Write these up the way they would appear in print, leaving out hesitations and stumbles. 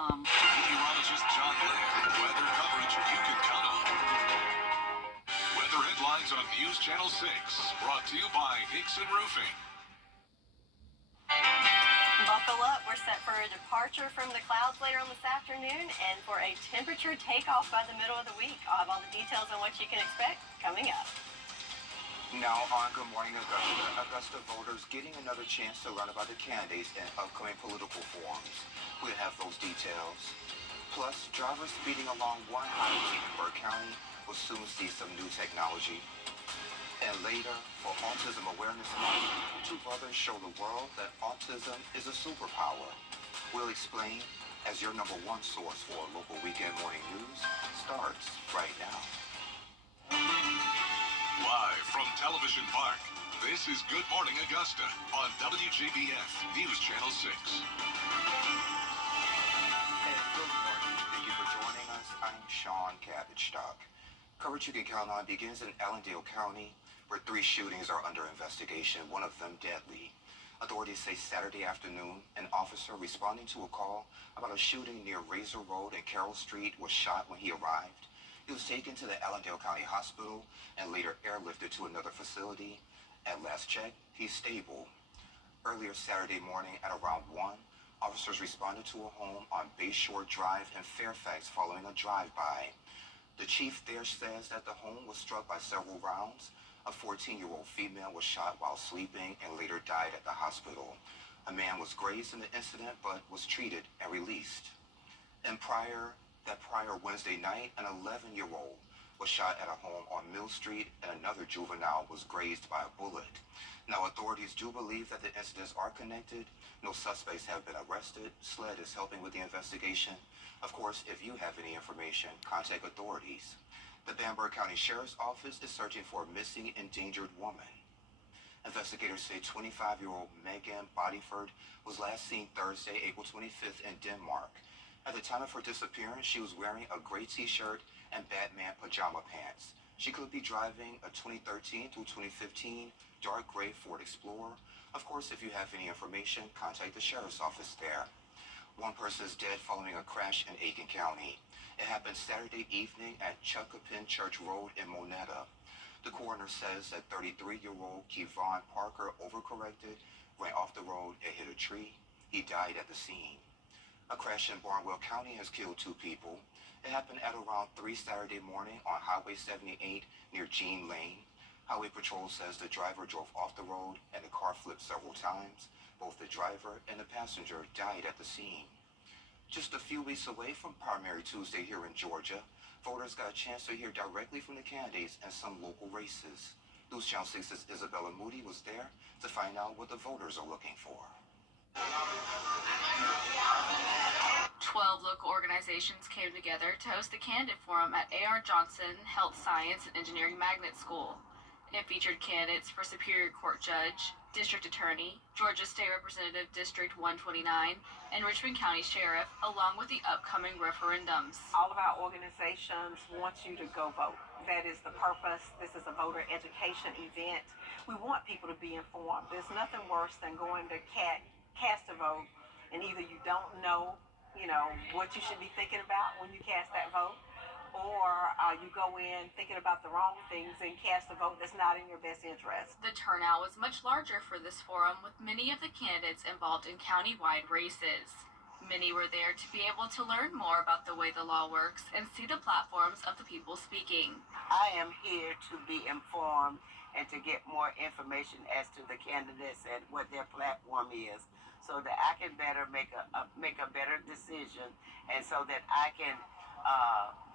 WJBF.com. Meteorologist John Lynn, weather coverage you can count on. Weather headlines on News Channel 6, brought to you by Nixon Roofing. Buckle up. We're set for a departure from the clouds later on this afternoon and for a temperature takeoff by the middle of the week. I'll have all the details on what you can expect coming up. Now on Good Morning Augusta, Augusta voters getting another chance to learn about the candidates in upcoming political forums. We'll have those details. Plus, drivers speeding along one highway in Burke County will soon see some new technology. And later, for Autism Awareness Month, two brothers show the world that autism is a superpower. We'll explain as your #1 source for local weekend morning news starts right now. Live from Television Park, this is Good Morning Augusta on WJBF News Channel 6. And good morning. Thank you for joining us. I'm Sean Cabbage-Stock. Coverage you can count on begins in Allendale County, where 3 shootings are under investigation, one of them deadly. Authorities say Saturday afternoon, an officer responding to a call about a shooting near Razor Road and Carroll Street was shot when he arrived. He was taken to the Allendale County Hospital and later airlifted to another facility. At last check, he's stable. Earlier Saturday morning at around 1, officers responded to a home on Bayshore Drive in Fairfax following a drive-by. The chief there says that the home was struck by several rounds. A 14-year-old female was shot while sleeping and later died at the hospital. A man was grazed in the incident but was treated and released. And prior Wednesday night, an 11-year-old was shot at a home on Mill Street and another juvenile was grazed by a bullet. Now, authorities do believe that the incidents are connected. No suspects have been arrested. SLED is helping with the investigation. Of course, if you have any information, contact authorities. The Bamberg County Sheriff's Office is searching for a missing endangered woman. Investigators say 25-year-old Megan Bodyford was last seen Thursday, April 25th in Denmark. At the time of her disappearance, she was wearing a gray t-shirt and Batman pajama pants. She could be driving a 2013 through 2015 dark gray Ford Explorer. Of course, if you have any information, contact the Sheriff's Office there. One person is dead following a crash in Aiken County. It happened Saturday evening at Chuckapin Church Road in Monetta. The coroner says that 33-year-old Kevon Parker overcorrected, ran off the road, and hit a tree. He died at the scene. A crash in Barnwell County has killed 2 people. It happened at around 3 Saturday morning on Highway 78 near Jean Lane. Highway Patrol says the driver drove off the road and the car flipped several times. Both the driver and the passenger died at the scene. Just a few weeks away from Primary Tuesday here in Georgia, voters got a chance to hear directly from the candidates in some local races. News Channel 6's Isabella Moody was there to find out what the voters are looking for. 12 local organizations came together to host the Candidate Forum at A.R. Johnson Health Science and Engineering Magnet School. It featured candidates for Superior Court Judge, District Attorney, Georgia State Representative District 129, and Richmond County Sheriff, along with the upcoming referendums. All of our organizations want you to go vote. That is the purpose. This is a voter education event. We want people to be informed. There's nothing worse than going to cast a vote and either you don't know, what you should be thinking about when you cast that vote, or you go in thinking about the wrong things and cast a vote that's not in your best interest. The turnout was much larger for this forum, with many of the candidates involved in county-wide races. Many were there to be able to learn more about the way the law works and see the platforms of the people speaking. I am here to be informed and to get more information as to the candidates and what their platform is, so that I can better make a better decision, and so that I can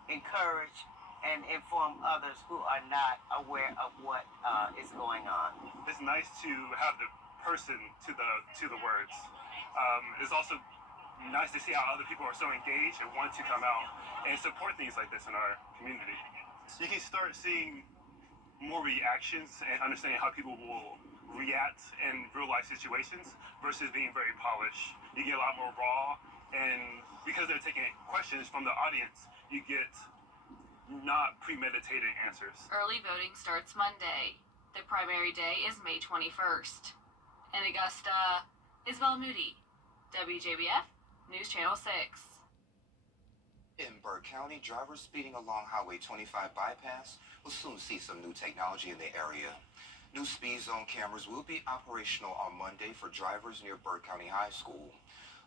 encourage and inform others who are not aware of what is going on. It's nice to have the person to the words. It's also nice to see how other people are so engaged and want to come out and support things like this in our community. So you can start seeing more reactions and understanding how people will react in real life situations versus being very polished. You get a lot more raw, and because they're taking questions from the audience, you get not premeditated answers. Early voting starts Monday. The primary day is May 21st. In Augusta, Isabella Moody, WJBF News Channel 6. In Burke County, drivers speeding along Highway 25 bypass will soon see some new technology in the area. New speed zone cameras will be operational on Monday for drivers near Burke County High School.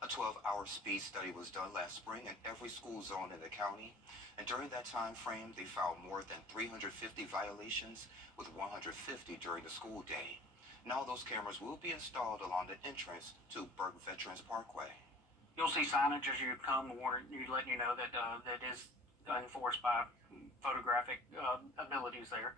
A 12-hour speed study was done last spring in every school zone in the county, and during that time frame, they found more than 350 violations, with 150 during the school day. Now those cameras will be installed along the entrance to Burke Veterans Parkway. You'll see signage as you come, letting you know that that is enforced by photographic abilities there.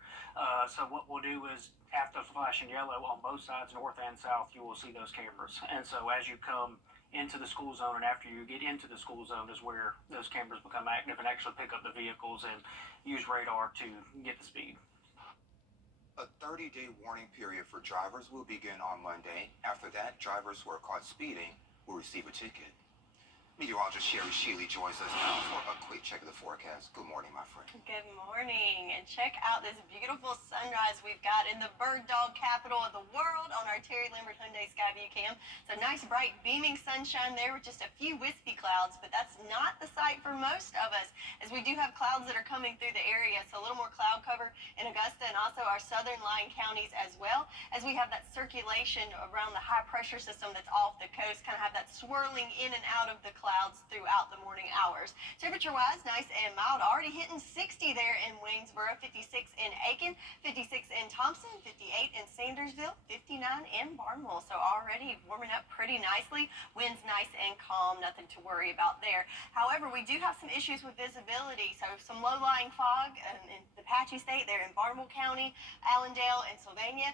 So what we'll do is, after flashing yellow on both sides, north and south, you will see those cameras. And so as you come into the school zone and after you get into the school zone is where those cameras become active and actually pick up the vehicles and use radar to get the speed. A 30-day warning period for drivers will begin on Monday. After that, drivers who are caught speeding will receive a ticket. Meteorologist Sherry Sheely joins us now for a quick check of the forecast. Good morning, my friend. Good morning, and check out this beautiful sunrise we've got in the bird dog capital of the world on our Terry Lambert Hyundai Skyview cam. So nice, bright, beaming sunshine there with just a few wispy clouds, but that's not the sight for most of us, as we do have clouds that are coming through the area. So a little more cloud cover in Augusta and also our southern lying counties as well, as we have that circulation around the high pressure system that's off the coast, kind of have that swirling in and out of the clouds throughout the morning hours. Temperature-wise, nice and mild. Already hitting 60 there in Waynesboro, 56 in Aiken, 56 in Thompson, 58 in Sandersville, 59 in Barnwell. So already warming up pretty nicely. Winds nice and calm, nothing to worry about there. However, we do have some issues with visibility. So some low-lying fog in the Apache State there in Barnwell County, Allendale, and Sylvania.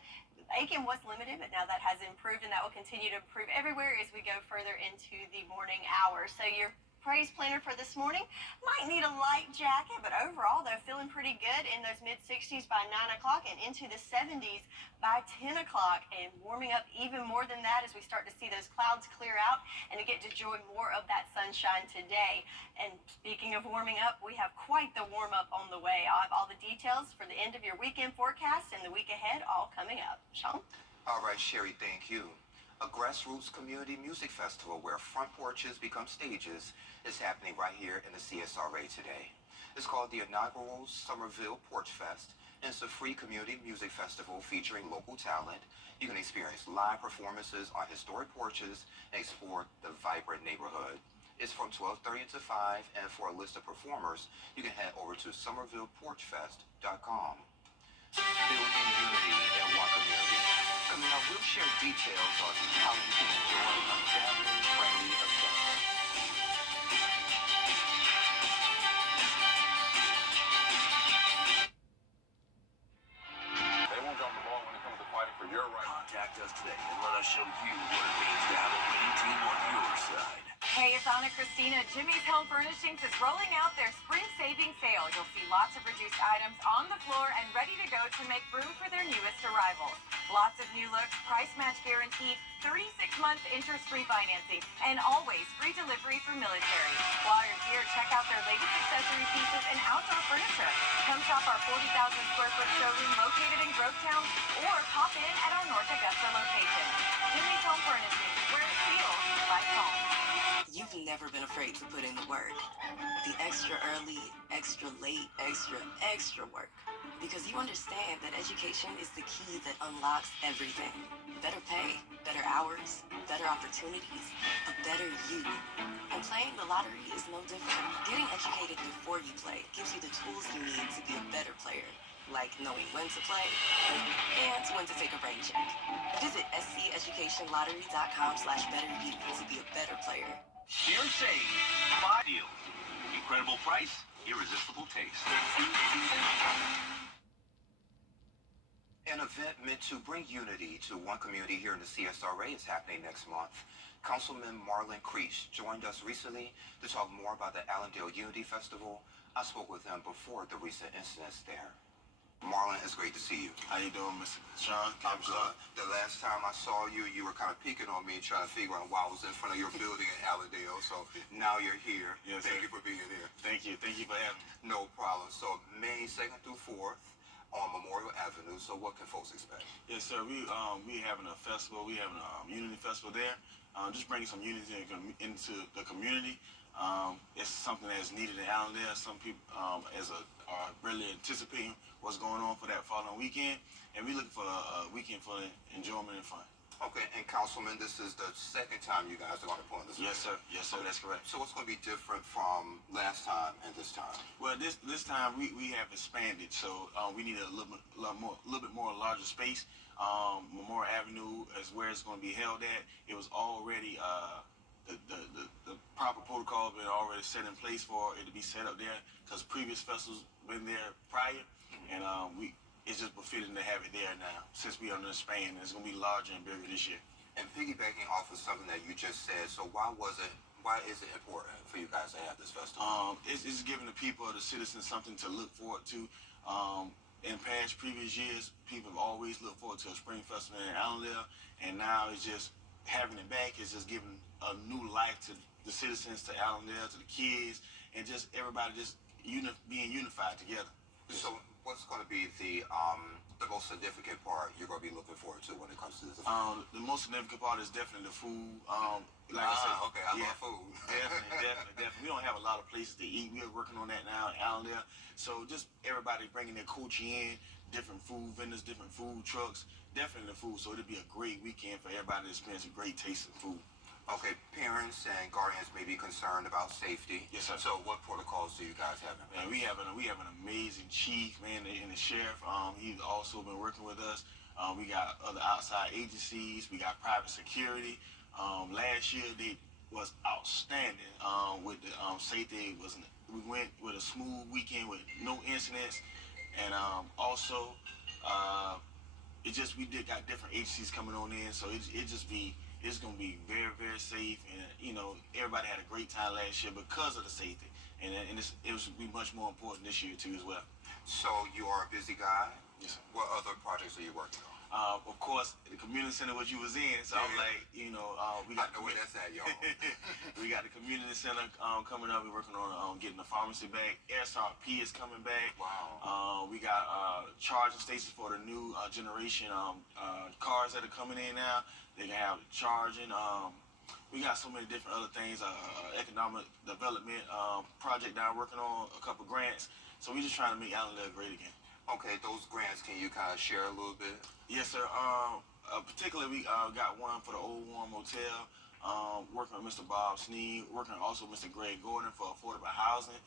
Aiken was limited, but now that has improved, and that will continue to improve everywhere as we go further into the morning hours. So your praise planner for this morning might need a light jacket, but overall, though, feeling pretty good in those mid-60s by 9 o'clock and into the 70s by 10 o'clock, and warming up even more than that as we start to see those clouds clear out and to get to enjoy more of that sunshine today. And speaking of warming up, we have quite the warm-up on the way. I'll have all the details for the end of your weekend forecast and the week ahead all coming up. Sean? All right, Sherry, thank you. A grassroots community music festival where front porches become stages is happening right here in the CSRA today. It's called the inaugural Somerville Porch Fest, and it's a free community music festival featuring local talent. You can experience live performances on historic porches and explore the vibrant neighborhood. It's from 12:30 to 5, and for a list of performers, you can head over to somervilleporchfest.com. Building unity in one community. Coming up, we'll share details on how you can enjoy a family-friendly event. They won't drop the ball when it comes to fighting for your rights. Contact us today and let us show you what it means to have a winning team on your side. Hey, it's Anna Christina. Jimmy's Home Furnishings is rolling out their spring saving sale. You'll see lots of reduced items on the floor and ready to go to make room for their newest arrivals. Lots of new looks, price match guaranteed, 36-month interest-free financing, and always free delivery for military. While you're here, check out their latest accessory pieces and outdoor furniture. Come shop our 40,000 square foot showroom located in Grovetown, or pop in at our North Augusta location. Jimmy's Home Furnishings, where it feels like home. You've never been afraid to put in the work. The extra early, extra late, extra work. Because you understand that education is the key that unlocks everything. Better pay, better hours, better opportunities, a better you. And playing the lottery is no different. Getting educated before you play gives you the tools you need to be a better player. Like knowing when to play and when to take a rain check. Visit sceducationlottery.com/betteryou to be a better player. You're saying 5 deals. Incredible price, irresistible taste. An event meant to bring unity to one community here in the CSRA is happening next month. Councilman Marlon Creech joined us recently to talk more about the Allendale Unity Festival. I spoke with him before the recent incidents there. Marlon, it's great to see you. How you doing, Mr. Sean? I'm good. The last time I saw you, you were kind of peeking on me, trying to figure out why I was in front of your building in Allendale. So now you're here. Yes, Thank sir. you for being here. Thank you. Thank you for having me. No problem. So May 2nd through 4th on Memorial Avenue. So what can folks expect? Yes, sir. We having a festival. We having a unity festival there. Just bringing some unity into the community. that's something that's needed in Allendale. Some people are really anticipating what's going on for that following weekend, and we look for a weekend for enjoyment and fun. Okay, and Councilman, this is the second time you guys are going to put on this. Yes, sir. Yes, sir. That's correct. So what's going to be different from last time and this time? Well, this time we have expanded, so we need a little bit more larger space. Memorial Avenue is where it's going to be held at. It was already the proper protocol been already set in place for it to be set up there because previous festivals been there prior, and it's just befitting to have it there now since we understand it's going to be larger and bigger this year. And piggybacking off of something that you just said, so why is it important for you guys to have this festival? It's giving the people, the citizens, something to look forward to. In previous years, people have always looked forward to a spring festival in Allendale, and now it's just having it back is just giving a new life to the citizens, to Allendale, to the kids, and just everybody just being unified together. So what's going to be the most significant part you're going to be looking forward to when it comes to this? The most significant part is definitely the food. Like I said, okay, I love food. definitely. We don't have a lot of places to eat. We're working on that now in Allendale. So just everybody bringing their culture in, different food vendors, different food trucks, definitely the food. So it'll be a great weekend for everybody to experience a great taste of food. Okay, parents and guardians may be concerned about safety. Yes, sir. So what protocols do you guys have in place? Man, we have an amazing chief, man, and the sheriff. He's also been working with us. We got other outside agencies. We got private security. Last year they was outstanding with the safety. We went with a smooth weekend with no incidents, and also we got different agencies coming on in, so it's gonna be very, very safe, and everybody had a great time last year because of the safety, and it was be much more important this year too as well. So you are a busy guy. Yes, sir. What other projects are you working on? Of course, the community center which you was in, so I'm like, we got I know where that's at, y'all. we got the community center coming up. We're working on getting the pharmacy back. SRP is coming back. Wow. We got charging stations for the new generation cars that are coming in now. They can have charging. We got so many different other things. Economic development project that I'm working on, a couple grants. So we're just trying to make Allendale great again. Okay, those grants, can you kind of share a little bit? Yes, sir. Particularly, we got one for the Old Warm Hotel. Working with Mr. Bob Sneed. Working also with Mr. Greg Gordon for affordable housing.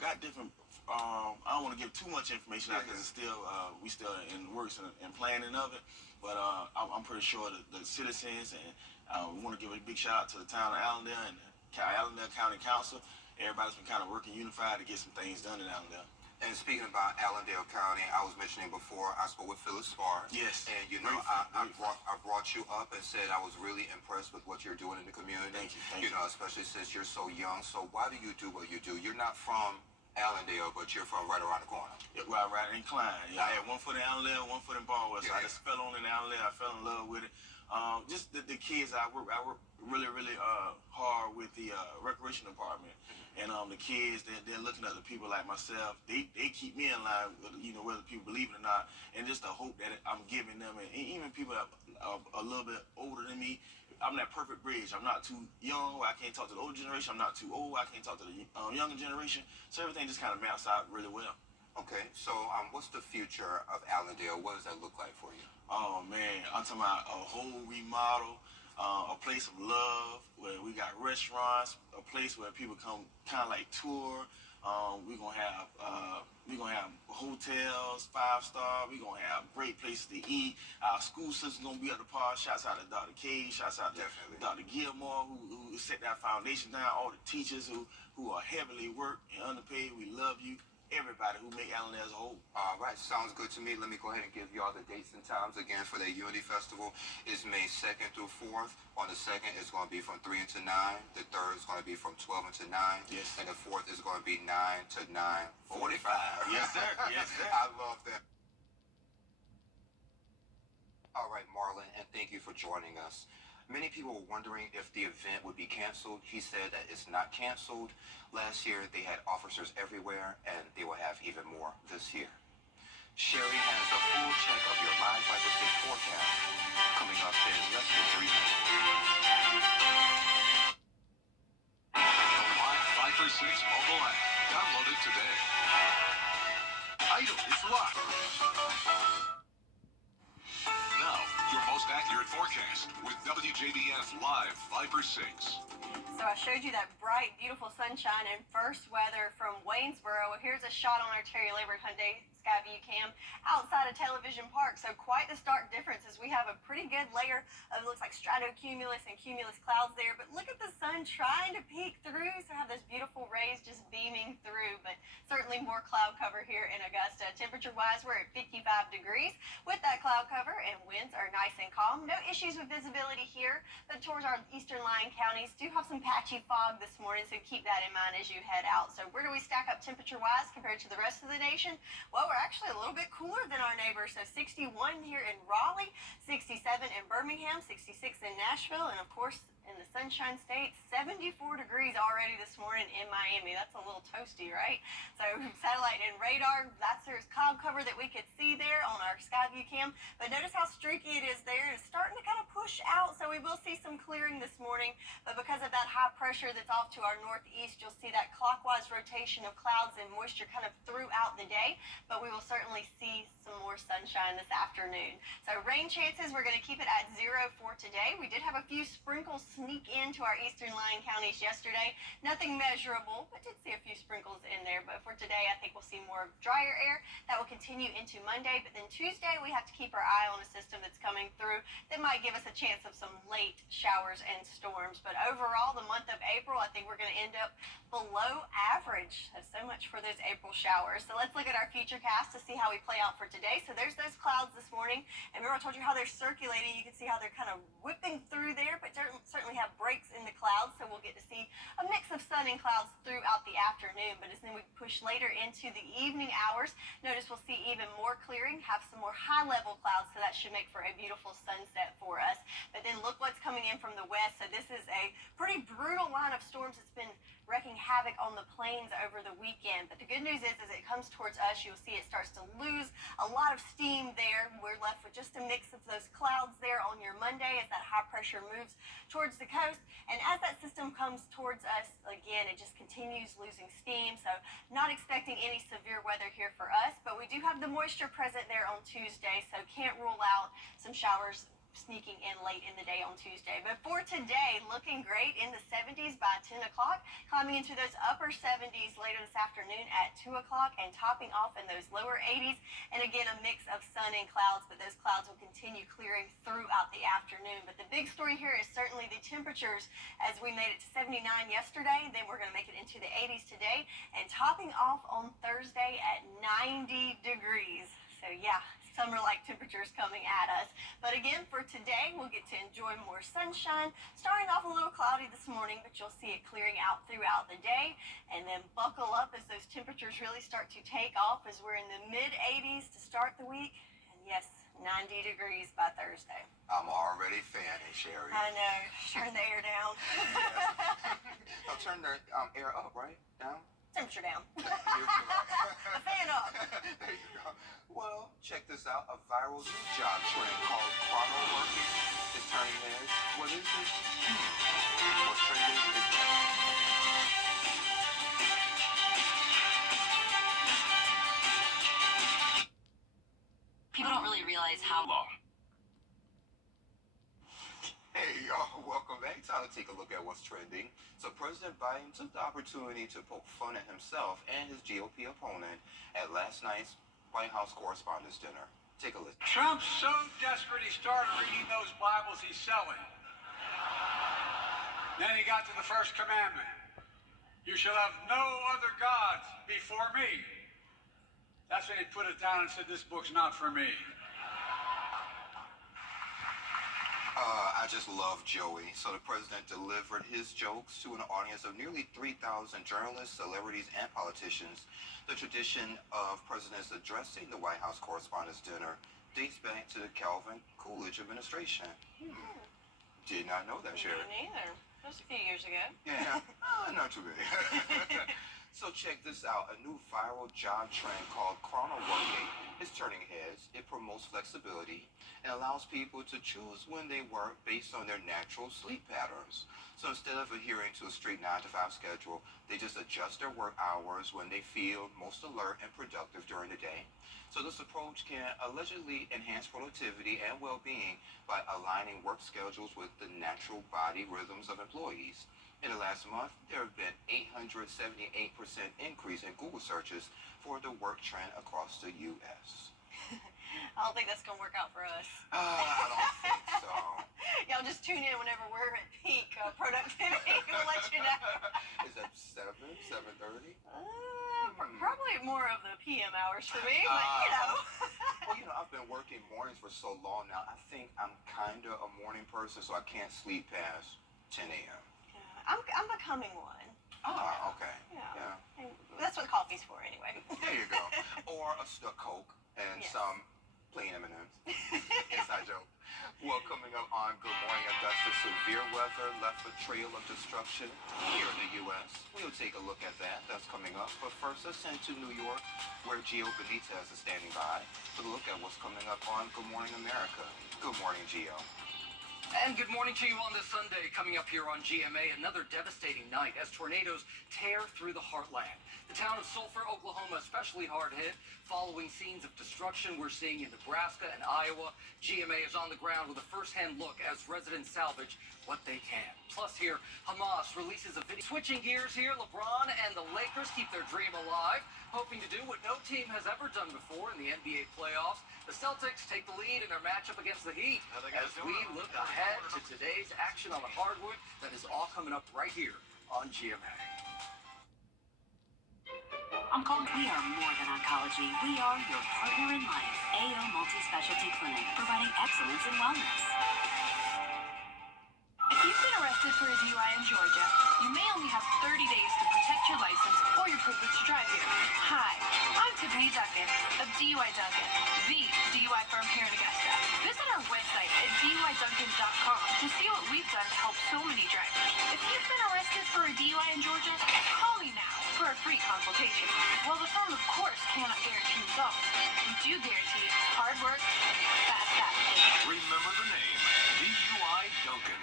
Got different. I don't want to give too much information out because it's still we still in works and planning of it. But I'm pretty sure the citizens and we want to give a big shout out to the town of Allendale and the Allendale County Council. Everybody's been kind of working unified to get some things done in Allendale. And speaking about Allendale County, I was mentioning before, I spoke with Phyllis Spar. Yes. And I brought you up and said I was really impressed with what you're doing in the community. Thank you. Especially since you're so young. So why do you do what you do? You're not from Allendale, but you're from right around the corner. Yeah, right in Klein. Yeah, I had 1 foot in Allendale, 1 foot in Barwell. So I just fell on in Allendale. I fell in love with it. Just the kids I work really, really hard with the recreation department. And the kids, they're looking at the people like myself. They keep me in line with, whether people believe it or not. And just the hope that I'm giving them, and even people that are a little bit older than me, I'm that perfect bridge. I'm not too young where I can't talk to the older generation. I'm not too old where I can't talk to the younger generation. So everything just kind of maps out really well. Okay, so what's the future of Allendale? What does that look like for you? Oh, man, I'm talking about a whole remodel. A place of love where we got restaurants, a place where people come kind of like tour. We're gonna have hotels, 5-star. We're gonna have great places to eat. Our school system's gonna be at the par. Shouts out to Dr. K. Shouts out to Dr. Gilmore who set that foundation down. All the teachers who are heavily worked and underpaid. We love you. Everybody who make Allendale as a whole. All right, sounds good to me. Let me go ahead and give you all the dates and times again for the Unity Festival. It's May 2nd through 4th. On the 2nd, it's going to be from 3 until 9. The 3rd is going to be from 12 until 9. Yes. And the 4th is going to be 9 to 9:45. Yes, sir. Yes, sir. I love that. All right, Marlon, and thank you for joining us. Many people were wondering if the event would be canceled. He said that it's not canceled. Last year, they had officers everywhere, and they will have even more this year. Sherry has a full check of your live Viper forecast coming up in less than 3 minutes. Live Viper 5 for 6 mobile app. Download it today. Idle is locked. Now, your most accurate forecast with WJBF Live 5 for 6. So I showed you that bright, beautiful sunshine and first weather from Waynesboro. Well, here's a shot on our Terry Lambert Hyundai Skyview cam outside of Television Park. So quite the stark difference as we have a pretty good layer of, looks like stratocumulus and cumulus clouds there. But look at the sun trying to peek through. So I have those beautiful rays just beaming through. But certainly more cloud cover here in Augusta. Temperature-wise, we're at 55 degrees with that cloud cover, and winds are nice and calm. No issues with visibility here, but towards our eastern lying counties do have some patchy fog this morning, so keep that in mind as you head out. So where do we stack up temperature-wise compared to the rest of the nation? Well, we're actually a little bit cooler than our neighbors. So 61 here in Raleigh, 67 in Birmingham, 66 in Nashville, and of course in the Sunshine State, 74 degrees already this morning in Miami. That's a little toasty, right? So satellite and radar, that's there's cloud cover that we could see there on our Skyview cam. But notice how streaky it is there. It's starting to kind of push out, so we will see some clearing this morning. But because of that high pressure that's off to our northeast, you'll see that clockwise rotation of clouds and moisture kind of throughout the day. But we will certainly see some more sunshine this afternoon. So rain chances, we're going to keep it at 0 for today. We did have a few sprinkles sneak into our eastern lying counties yesterday. Nothing measurable, but did see a few sprinkles in there. But for today, I think we'll see more drier air. That will continue into Monday. But then Tuesday, we have to keep our eye on a system that's coming through that might give us a chance of some late showers and storms. But overall, the month of April, I think we're going to end up below average. So much for those April showers. So let's look at our future cast to see how we play out for today. So there's those clouds this morning. And remember I told you how they're circulating. You can see how they're kind of whipping through there, but certainly have breaks in the clouds. So we'll get to see a mix of sun and clouds throughout the afternoon. But as then we push later into the evening hours, notice we'll see even more clearing, have some more high level clouds. So that should make for a beautiful sunset for us. But then look what's coming in from the west. So this is a pretty brutal line of storms that's been wreaking havoc on the plains over the weekend. But the good news is, as it comes towards us, you'll see it starts to lose a lot of steam there. We're left with just a mix of those clouds there on your Monday as that high pressure moves towards the coast. And as that system comes towards us, again, it just continues losing steam. So not expecting any severe weather here for us, but we do have the moisture present there on Tuesday, so can't rule out some showers sneaking in late in the day on Tuesday. But for today, looking great in the 70s by 10 o'clock, climbing into those upper 70s later this afternoon at 2 o'clock, and topping off in those lower 80s. And again, a mix of sun and clouds, but those clouds will continue clearing throughout the afternoon. But the big story here is certainly the temperatures, as we made it to 79 yesterday, then we're going to make it into the 80s today, and topping off on Thursday at 90 degrees. So yeah, summer-like temperatures coming at us. But again, for today, we'll get to enjoy more sunshine. Starting off a little cloudy this morning, but you'll see it clearing out throughout the day. And then buckle up as those temperatures really start to take off, as we're in the mid-80s to start the week. And yes, 90 degrees by Thursday. I'm already fanning, Sherry. I know. Turn the air down. No, turn the air up, right? Down? Temperature down. You're right. The fan up. There you go. Well, check this out. A viral new job trend called chrono working is turning heads. What is it? What's trending is People don't really realize how Law. Hey, y'all, welcome back. Time to take a look at what's trending. So President Biden took the opportunity to poke fun at himself and his GOP opponent at last night's White House Correspondents' Dinner. Take a listen. Trump's so desperate he started reading those Bibles he's selling. Then he got to the first commandment. You shall have no other gods before me. That's when he put it down and said, this book's not for me. I just love Joey. So the president delivered his jokes to an audience of nearly 3,000 journalists, celebrities, and politicians. The tradition of presidents addressing the White House Correspondents' Dinner dates back to the Calvin Coolidge administration. Did not know that, Sherry. Me neither. That was a few years ago. Yeah, not too bad. So check this out. A new viral job trend called Chrono Workday is turning heads. It promotes flexibility and allows people to choose when they work based on their natural sleep patterns. So instead of adhering to a strict 9 to 5 schedule, they just adjust their work hours when they feel most alert and productive during the day. So this approach can allegedly enhance productivity and well-being by aligning work schedules with the natural body rhythms of employees. In the last month, there have been 878% increase in Google searches for the work trend across the U.S. I don't think that's going to work out for us. I don't think so. Y'all just tune in whenever we're at peak productivity. We'll let you know. Is that 7:30? Probably more of the PM hours for me, but you know. Well, I've been working mornings for so long now. I think I'm kind of a morning person, so I can't sleep past 10 a.m. I'm becoming one. Oh, okay. Yeah. That's what coffee's for, anyway. There you go. Or a stuck Coke and some plain M&Ms. Inside joke. Well, coming up on Good Morning Augusta, severe weather left a trail of destruction here in the U.S. We'll take a look at that. That's coming up. But first, let's send to New York, where Gio Benitez is standing by to look at what's coming up on Good Morning America. Good morning, Gio. And good morning to you on this Sunday. Coming up here on GMA, another devastating night as tornadoes tear through the heartland. The town of Sulphur, Oklahoma, especially hard hit, following scenes of destruction we're seeing in Nebraska and Iowa. GMA is on the ground with a first-hand look as residents salvage what they can. Plus here, Hamas releases a video. Switching gears here, LeBron and the Lakers keep their dream alive, hoping to do what no team has ever done before in the NBA playoffs. The Celtics take the lead in their matchup against the Heat as we look ahead to today's action on the hardwood. That is all coming up right here on GMA. We are more than oncology. We are your partner in life. AO Multi-Specialty Clinic, providing excellence in wellness. If you've been arrested for a DUI in Georgia, you may only have 30 days to protect your license or your privilege to drive here. Hi, I'm Tiffany Duncan of DUI Duncan, the DUI firm here in Augusta. Visit our website at DUIDuncan.com to see what we've done to help so many drivers. If you've been arrested for a DUI in Georgia, call me now for a free consultation. While the firm, of course, cannot guarantee results, we do guarantee hard work, fast action. Remember the name, DUI Duncan.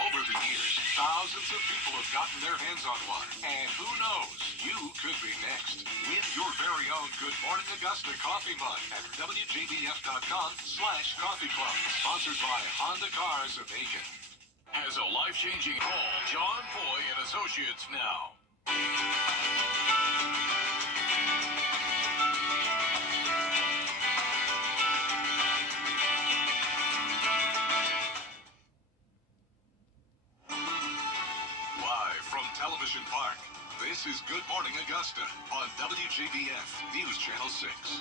Over the years, thousands of people have gotten their hands on one. And who knows, you could be next. Win your very own Good Morning Augusta coffee mug at WJBF.com/coffee club. Sponsored by Honda Cars of Aiken. Has a life-changing call. John Foy and Associates now. Live from Television Park, this is Good Morning Augusta on WJBF News Channel 6.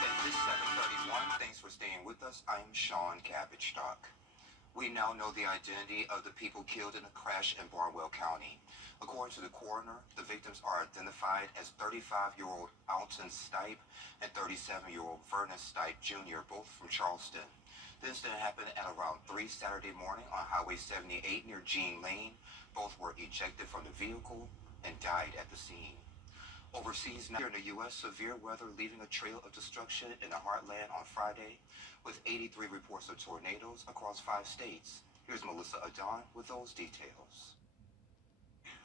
At this 7:31, thanks for staying with us. I'm Sean Cabbage Stock. We now know the identity of the people killed in a crash in Barnwell County. According to the coroner, the victims are identified as 35-year-old Alton Stipe and 37-year-old Vernon Stipe Jr., both from Charleston. The incident happened at around 3 Saturday morning on Highway 78 near Jean Lane. Both were ejected from the vehicle and died at the scene. Overseas now, here in the U.S., severe weather leaving a trail of destruction in the heartland on Friday, with 83 reports of tornadoes across 5 states. Here's Melissa Adon with those details.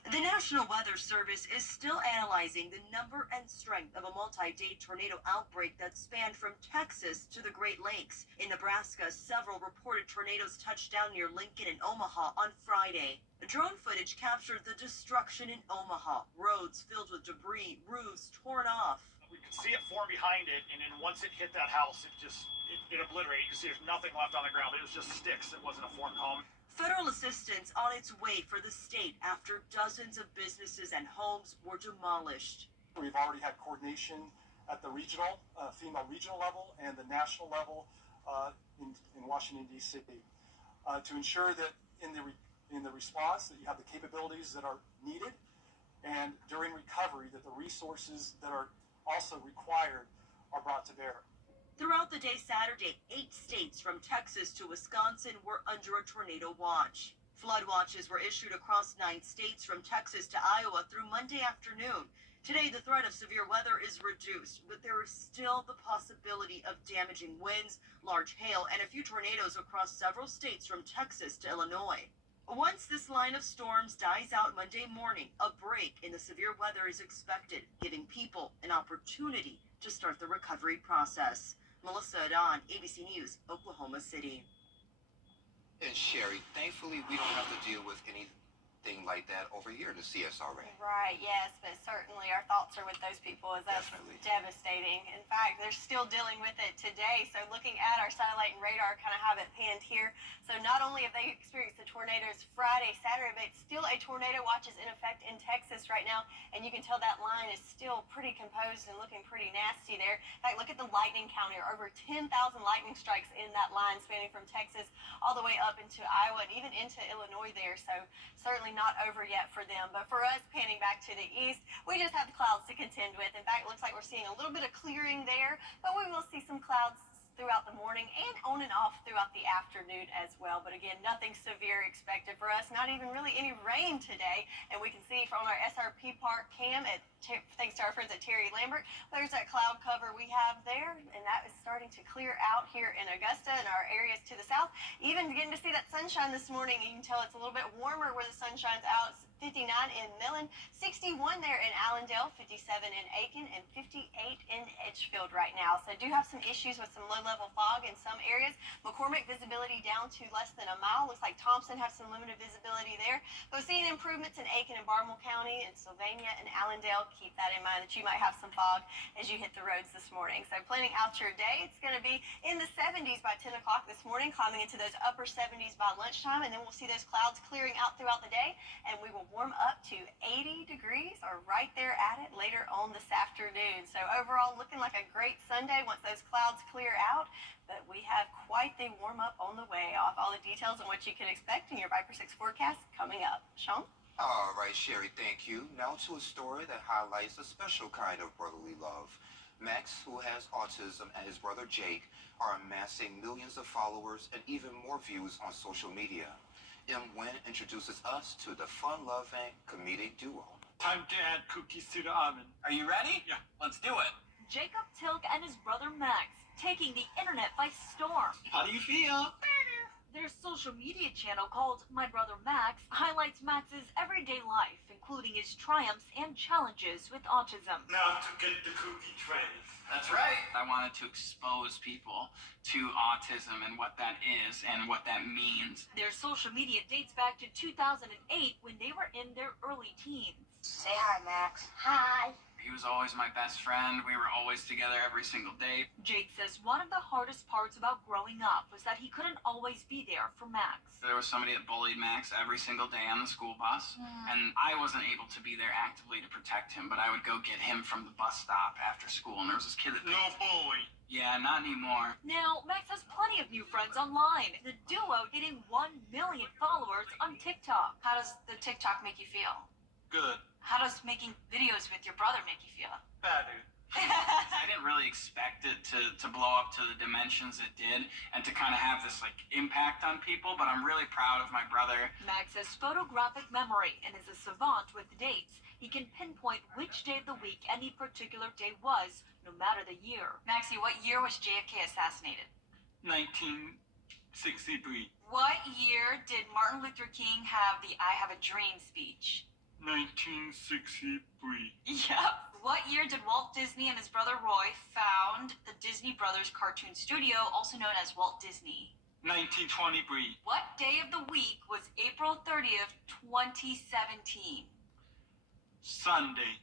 The National Weather Service is still analyzing the number and strength of a multi-day tornado outbreak that spanned from Texas to the Great Lakes. In Nebraska, several reported tornadoes touched down near Lincoln and Omaha on Friday. Drone footage captured the destruction in Omaha, roads filled with debris, roofs torn off. We could see it form behind it, and then once it hit that house, it obliterated. You can see there's nothing left on the ground. It was just sticks. It wasn't a formed home. Federal assistance on its way for the state after dozens of businesses and homes were demolished. We've already had coordination at the regional, FEMA regional level and the national level in Washington, D.C. To ensure that in the response that you have the capabilities that are needed, and during recovery that the resources that are also required are brought to bear. Throughout the day Saturday, 8 states from Texas to Wisconsin were under a tornado watch. Flood watches were issued across 9 states from Texas to Iowa through Monday afternoon. Today, the threat of severe weather is reduced, but there is still the possibility of damaging winds, large hail, and a few tornadoes across several states from Texas to Illinois. Once this line of storms dies out Monday morning, a break in the severe weather is expected, giving people an opportunity to start the recovery process. Melissa Adon, ABC News, Oklahoma City. And Sherry, thankfully, we don't have to deal with anything like that over here in the CSRA. Right, yes, but certainly our thoughts are with those people as that's devastating. In fact, they're still dealing with it today. So looking at our satellite and radar, kind of have it panned here. So not only have they experienced the tornadoes Friday, Saturday, but still a tornado watch is in effect in Texas right now. And you can tell that line is still pretty composed and looking pretty nasty there. In fact, look at the lightning counter. Over 10,000 lightning strikes in that line spanning from Texas all the way up into Iowa and even into Illinois there. So certainly not over yet for them. But for us, panning back to the east, we just have the clouds to contend with. In fact, it looks like we're seeing a little bit of clearing there, but we will see some clouds throughout the morning and on and off throughout the afternoon as well. But again, nothing severe expected for us, not even really any rain today. And we can see from our SRP Park cam, thanks to our friends at Terry Lambert, there's that cloud cover we have there, and that is starting to clear out here in Augusta and our areas to the south. Even beginning to see that sunshine this morning. You can tell it's a little bit warmer where the sun shines out. It's 59 in Millen, 61 there in Allendale, 57 in Aiken, and 58 in Edgefield right now. So I do have some issues with some low-level fog in some areas. McCormick visibility down to less than a mile. Looks like Thompson has some limited visibility there. But seeing improvements in Aiken and Barnwell County and Sylvania and Allendale. Keep that in mind that you might have some fog as you hit the roads this morning. So planning out your day, it's going to be in the 70s by 10 o'clock this morning, climbing into those upper 70s by lunchtime, and then we'll see those clouds clearing out throughout the day, and we will warm up to 80 degrees or right there at it later on this afternoon. So overall, looking like a great Sunday once those clouds clear out, but we have quite the warm up on the way. Off all the details on what you can expect in your Viper 6 forecast coming up. Sean? All right, Sherry, thank you. Now to a story that highlights a special kind of brotherly love. Max, who has autism, and his brother Jake are amassing millions of followers and even more views on social media. Wynn introduces us to the fun-loving comedic duo. Time to add cookies to the oven. Are you ready? Yeah. Let's do it. Jacob Tilk and his brother Max taking the internet by storm. How do you feel? Their social media channel called My Brother Max highlights Max's everyday life, including his triumphs and challenges with autism. Now to get the cookie trays. That's right. I wanted to expose people to autism and what that is and what that means. Their social media dates back to 2008 when they were in their early teens. Say hi, Max. Hi. He was always my best friend. We were always together every single day. Jake says one of the hardest parts about growing up was that he couldn't always be there for Max. There was somebody that bullied Max every single day on the school bus, and I wasn't able to be there actively to protect him, but I would go get him from the bus stop after school, and there was this kid that... No boy. Yeah, not anymore. Now, Max has plenty of new friends online. The duo hitting 1 million followers on TikTok. How does the TikTok make you feel? Good. How does making videos with your brother make you feel? Bad, dude. I didn't really expect it to blow up to the dimensions it did and to kind of have this like impact on people, but I'm really proud of my brother. Max has photographic memory and is a savant with dates. He can pinpoint which day of the week any particular day was, no matter the year. Maxie, what year was JFK assassinated? 1963. What year did Martin Luther King have the I Have a Dream speech? 1963. Yep. What year did Walt Disney and his brother Roy found the Disney Brothers Cartoon Studio, also known as Walt Disney? 1923. What day of the week was April 30th, 2017? Sunday.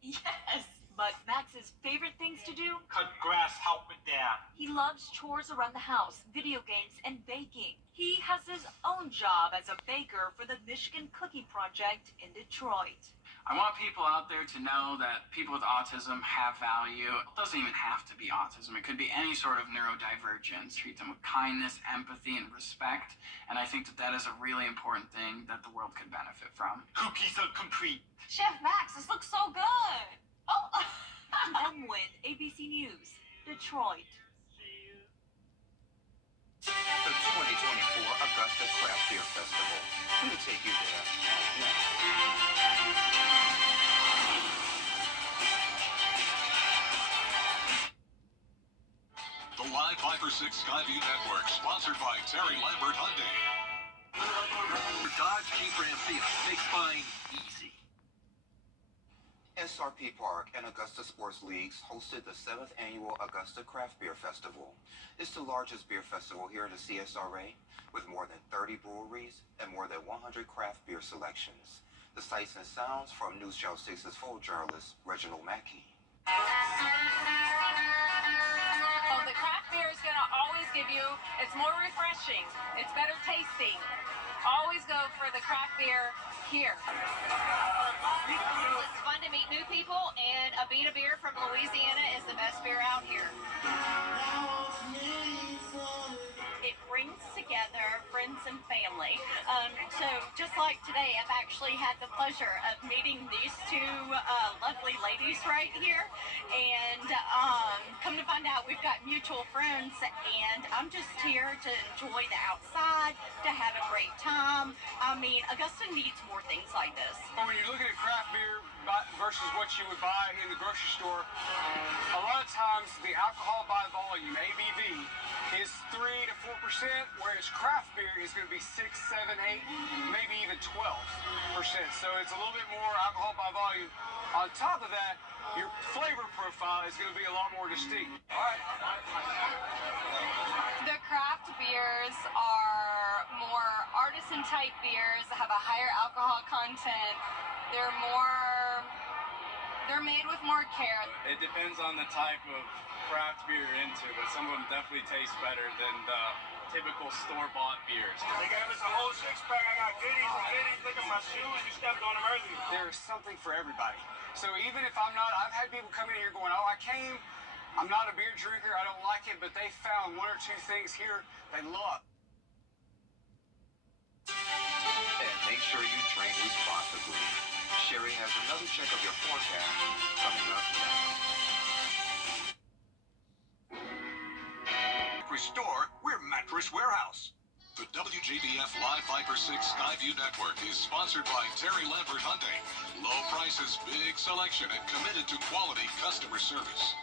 Yes. But Max's favorite things to do? Cut grass, help with that. He loves chores around the house, video games, and baking. He has his own job as a baker for the Michigan Cookie Project in Detroit. I want people out there to know that people with autism have value. It doesn't even have to be autism. It could be any sort of neurodivergence. Treat them with kindness, empathy, and respect. And I think that that is a really important thing that the world could benefit from. Cookies are complete. Chef Max, this looks so good. Oh. Wynn, ABC News, Detroit. The 2024 Augusta Craft Beer Festival. We will take you there next. The Live Viper 6 Skyview Network, sponsored by Terry Lambert Hyundai. Dodge, Jeep, Ram, Fiat makes buying easy. SRP Park and Augusta Sports Leagues hosted the 7th annual Augusta Craft Beer Festival. It's the largest beer festival here in the CSRA, with more than 30 breweries and more than 100 craft beer selections. The sights and sounds from News Channel 6's photojournalist Reginald Mackey. Well, the craft beer is going to always give you, it's more refreshing, it's better tasting. Always go for the craft beer here. It's fun to meet new people, and a bean of beer from Louisiana is the best beer out here. It brings together friends and family. So just like today, I've actually had the pleasure of meeting these two lovely ladies right here. And come to find out, we've got mutual friends, and I'm just here to enjoy the outside, to have a great time. I mean, Augusta needs more things like this. But when you're looking at craft beer versus what you would buy in the grocery store, a lot of times the alcohol by volume, ABV, is 3 to 4%, whereas craft beer is going to be 6, 7, 8, maybe even 12%. So it's a little bit more alcohol by volume. On top of that, your flavor profile is going to be a lot more distinct. All right. The craft beers are more artisan type beers that have a higher alcohol content. They're made with more care. It depends on the type of craft beer you're into, but some of them definitely taste better than the typical store-bought beers. They gave us a whole six-pack. I got goodies and goodies. Look at my shoes. You stepped on them earlier. There is something for everybody. So even if I'm not, I've had people come in here going, oh, I'm not a beer drinker, I don't like it, but they found one or two things here they love. And make sure you drink responsibly. Sherry has another check of your forecast coming up next. Restore, we're Mattress Warehouse. The WJBF Live Viper 6 Skyview Network is sponsored by Terry Lambert Hyundai. Low prices, big selection, and committed to quality customer service.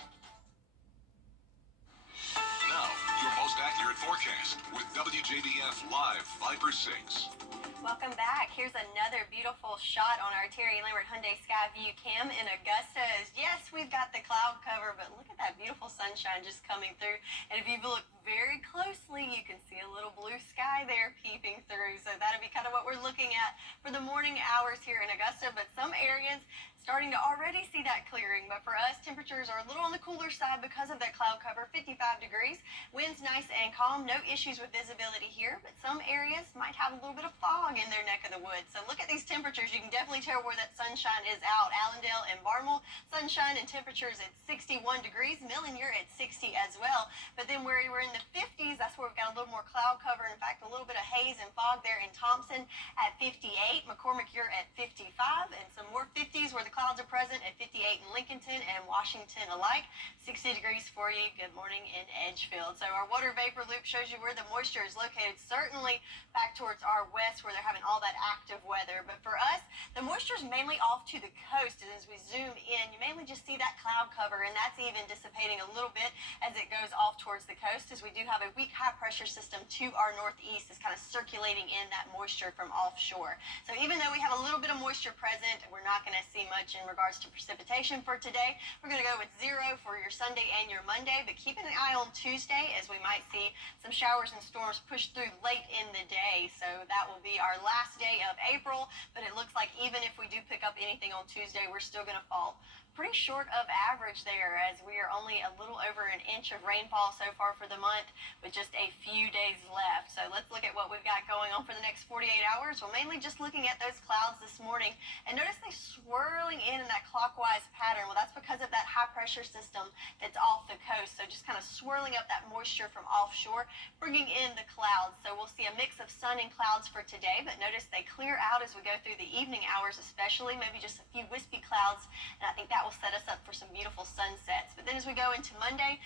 Now, your most accurate forecast with WJBF Live Viper 6. Welcome back. Here's another beautiful shot on our Terry Lambert Hyundai Skyview cam in Augusta. Yes, we've got the cloud cover, but look at that beautiful sunshine just coming through. And if you look very closely, you can see a little blue sky there peeping through. So that'll be kind of what we're looking at for the morning hours here in Augusta. But some areas starting to already see that clearing. But for us, temperatures are a little on the cooler side because of that cloud cover, 55 degrees. Winds nice and calm. No issues with visibility here, but some areas might have a little bit of fog in their neck of the woods. So look at these temperatures. You can definitely tell where that sunshine is out. Allendale and Barnwell, sunshine and temperatures at 61 degrees. Millen, you're at 60 as well. But then where we're in the 50s, that's where we've got a little more cloud cover. In fact, a little bit of haze and fog there in Thompson at 58. McCormick, you're at 55. And some more 50s where the clouds are present at 58 in Lincolnton and Washington alike. 60 degrees for you. Good morning in Edgefield. So our water vapor loop shows you where the moisture is located, certainly back towards our west where they're having all that active weather. But for us, the moisture is mainly off to the coast. And as we zoom in, you mainly just see that cloud cover, and that's even dissipating a little bit as it goes off towards the coast, as we do have a weak high pressure system to our northeast that's kind of circulating in that moisture from offshore. So even though we have a little bit of moisture present, we're not going to see much in regards to precipitation for today. We're going to go with 0 for your Sunday and your Monday, but keep an eye on Tuesday as we might see some showers and storms push through late in the day. So that will be our last day of April, but it looks like even if we do pick up anything on Tuesday, we're still going to fall pretty short of average there, as we are only a little over an inch of rainfall so far for the month with just a few days left. So let's look at what we've got going on for the next 48 hours. We're mainly just looking at those clouds this morning, and notice they swirling in that clockwise pattern. Well, that's because of that high pressure system that's off the coast. So just kind of swirling up that moisture from offshore, bringing in the clouds. So we'll see a mix of sun and clouds for today, but notice they clear out as we go through the evening hours, especially maybe just a few wispy clouds, and I think that will set us up for some beautiful sunsets. But then as we go into Monday,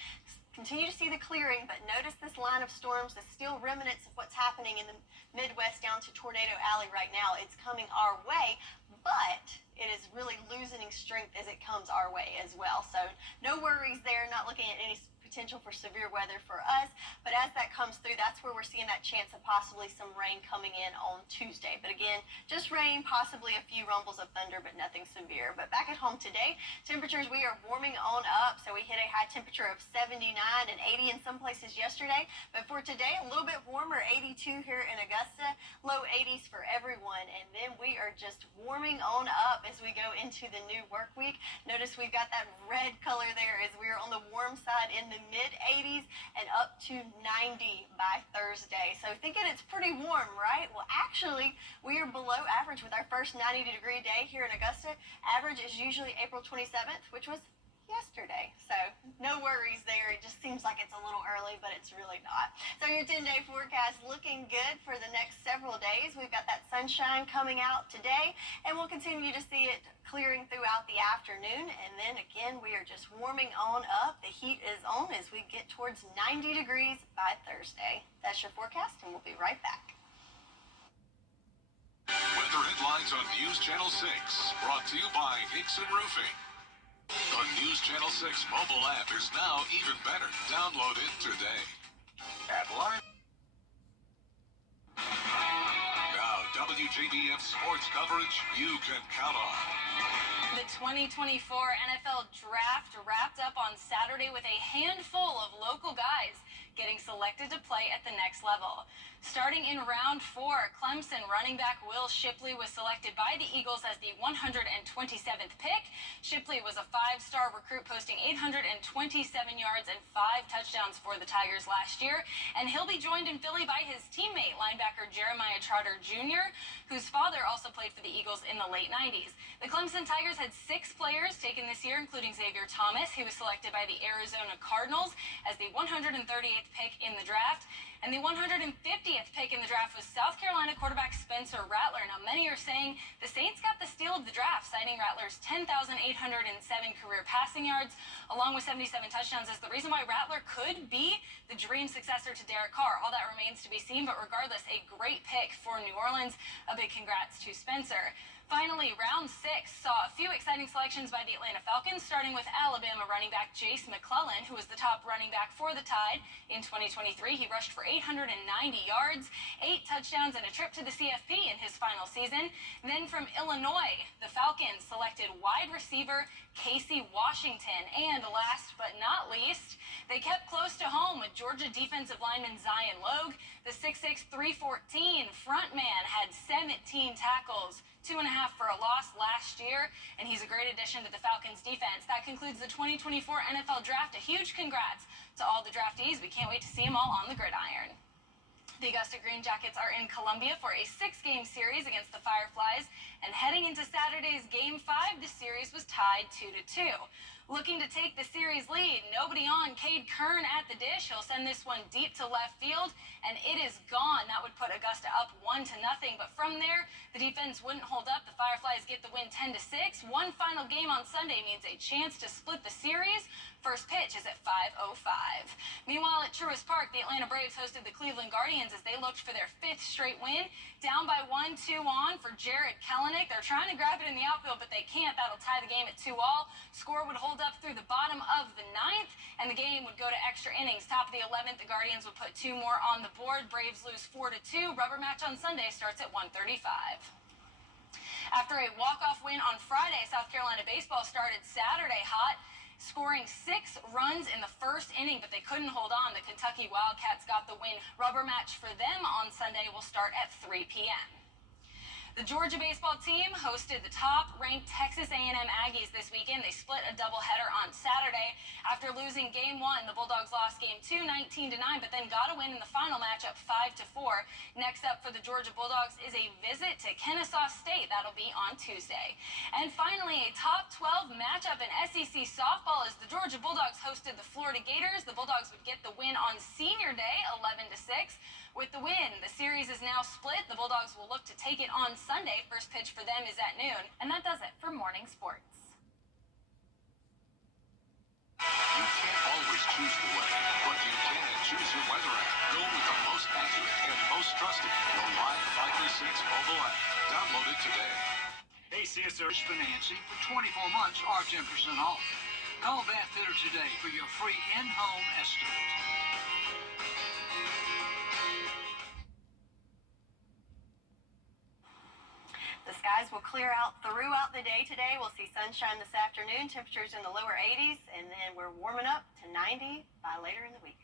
continue to see the clearing, but notice this line of storms, the still remnants of what's happening in the Midwest down to Tornado Alley right now. It's coming our way, but it is really losing strength as it comes our way as well. So no worries there, not looking at any potential for severe weather for us, but as that comes through, that's where we're seeing that chance of possibly some rain coming in on Tuesday. But again, just rain, possibly a few rumbles of thunder, but nothing severe. But back at home today, temperatures, we are warming on up. So we hit a high temperature of 79 and 80 in some places yesterday, but for today, a little bit warmer, 82 here in Augusta, low 80s for everyone. And then we are just warming on up as we go into the new work week. Notice we've got that red color there as we are on the warm side in the mid 80s and up to 90 by Thursday. So thinking it's pretty warm, right? Well, actually, we are below average with our first 90-degree day here in Augusta. Average is usually April 27th, which was yesterday. So no worries there. It just seems like it's a little early, but it's really not. So your 10-day forecast looking good for the next several days. We've got that sunshine coming out today, and we'll continue to see it clearing throughout the afternoon. And then again, we are just warming on up. The heat is on as we get towards 90 degrees by Thursday. That's your forecast, and we'll be right back. Weather headlines on News Channel 6, brought to you by Nixon Roofing. The News Channel 6 mobile app is now even better. Download it today. At live. Now, WJBF sports coverage you can count on. The 2024 NFL Draft wrapped up on Saturday with a handful of local guys getting selected to play at the next level. Starting in round 4, Clemson running back Will Shipley was selected by the Eagles as the 127th pick. Shipley was a 5-star recruit posting 827 yards and 5 touchdowns for the Tigers last year. And he'll be joined in Philly by his teammate, linebacker Jeremiah Trotter Jr., whose father also played for the Eagles in the late 90s. The Clemson Tigers had 6 players taken this year, including Xavier Thomas. He was selected by the Arizona Cardinals as the 138th pick in the draft. And the 150th pick in the draft was South Carolina quarterback Spencer Rattler. Now, many are saying the Saints got the steal of the draft, citing Rattler's 10,807 career passing yards, along with 77 touchdowns, as the reason why Rattler could be the dream successor to Derek Carr. All that remains to be seen, but regardless, a great pick for New Orleans. A big congrats to Spencer. Finally, round 6 saw a few exciting selections by the Atlanta Falcons, starting with Alabama running back Jace McClellan, who was the top running back for the Tide in 2023. He rushed for 890 yards, 8 touchdowns, and a trip to the CFP in his final season. Then from Illinois, the Falcons selected wide receiver Casey Washington. And last but not least, they kept close to home with Georgia defensive lineman Zion Logue. The 6'6", 314 frontman had 17 tackles, 2.5 for a loss last year, and he's a great addition to the Falcons defense. That concludes the 2024 NFL Draft. A huge congrats to all the draftees. We can't wait to see them all on the gridiron. The Augusta Green Jackets are in Columbia for a 6-game series against the Fireflies, and heading into Saturday's Game 5, the series was tied 2-2. Looking to take the series lead, nobody on. Cade Kern at the dish. He'll send this one deep to left field, and it is gone. That would put Augusta up 1-0. But from there, the defense wouldn't hold up. The Fireflies get the win 10-6. One final game on Sunday means a chance to split the series. First pitch is at 5:05. Meanwhile, at Truist Park, the Atlanta Braves hosted the Cleveland Guardians as they looked for their 5th straight win. Down by 1-2 on for Jared Kelenic. They're trying to grab it in the outfield, but they can't. That'll tie the game at 2-all. Score would hold up through the bottom of the 9th, and the game would go to extra innings. Top of the 11th, the Guardians would put 2 more on the board. Braves lose 4-2. Rubber match on Sunday starts at 1:35. After a walk-off win on Friday, South Carolina baseball started Saturday hot, scoring 6 runs in the first inning, but they couldn't hold on. The Kentucky Wildcats got the win. Rubber match for them on Sunday will start at 3 p.m. The Georgia baseball team hosted the top-ranked Texas A&M Aggies this weekend. They split a doubleheader on Saturday. After losing Game 1, the Bulldogs lost Game 2, 19-9, but then got a win in the final matchup, 5-4. Next up for the Georgia Bulldogs is a visit to Kennesaw State. That'll be on Tuesday. And finally, a top 12 matchup in SEC softball as the Georgia Bulldogs hosted the Florida Gators. The Bulldogs would get the win on Senior Day, 11-6. With the win, the series is now split. The Bulldogs will look to take it on Sunday. First pitch for them is at noon. And that does it for morning sports. You can't always choose the weather, trusted, the Live Fiber 6 mobile app. Download it today. Hey, CSR financing for 24 months or 10% off. Call Bath Fitter today for your free in-home estimate. The skies will clear out throughout the day today. We'll see sunshine this afternoon, temperatures in the lower 80s, and then we're warming up to 90 by later in the week.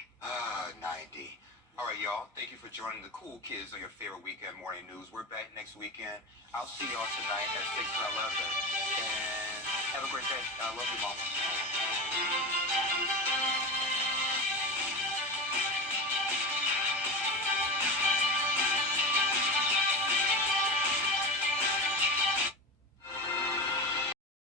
90. All right, y'all. Thank you for joining the cool kids on your favorite weekend morning news. We're back next weekend. I'll see y'all tonight at 6 and 11. And have a great day. I love you, Mama.